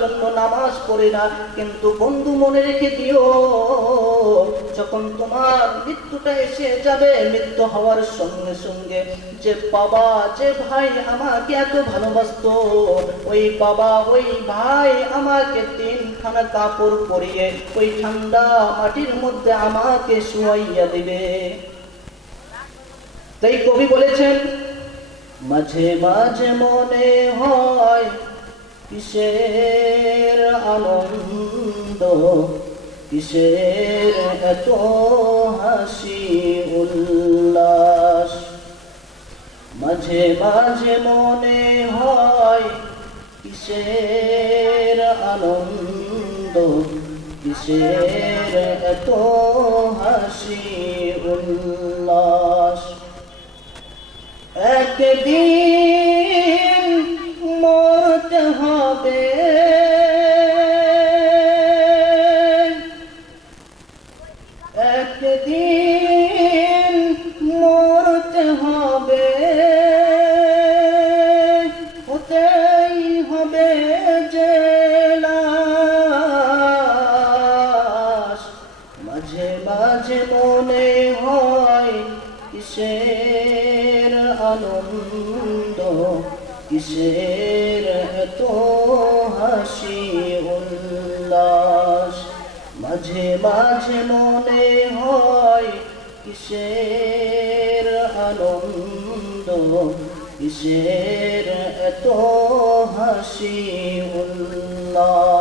জন্য নামাজ পড়ি না, কিন্তু বন্ধু মনে রেখে দিও, যখন তোমার মৃত্যুটা এসে যাবে, মৃত্যু হওয়ার সঙ্গে সঙ্গে যে বাবা যে ভাই আমাকে এত ভালোবাসতো, ওই বাবা ওই ভাই আমাকে 3খানা কাপড় পরিয়ে ওই ঠান্ডা মাটির মধ্যে আমাকে শুয়াইয়া দিবে। তাই কবি বলেছেন, মাঝে মাঝে মনে হয় কিসের আনন্দ, কিসের এত হাসি উল্লাস। মাঝে মাঝে মনে হয় কিসের আনন্দ, কিসের এত হাসি উল্লাস। একদিন মরতে হবে, একদিন মরতে হবে, হতেই হবে যে লাশ। মাঝে মাঝে মনে হয় কিসের আনন্দ, কিসের এত হাসি উল্লাস। মাঝে মাঝে মনে হয় কিসের আনন্দ, কিসের এত হাসি উল্লাস।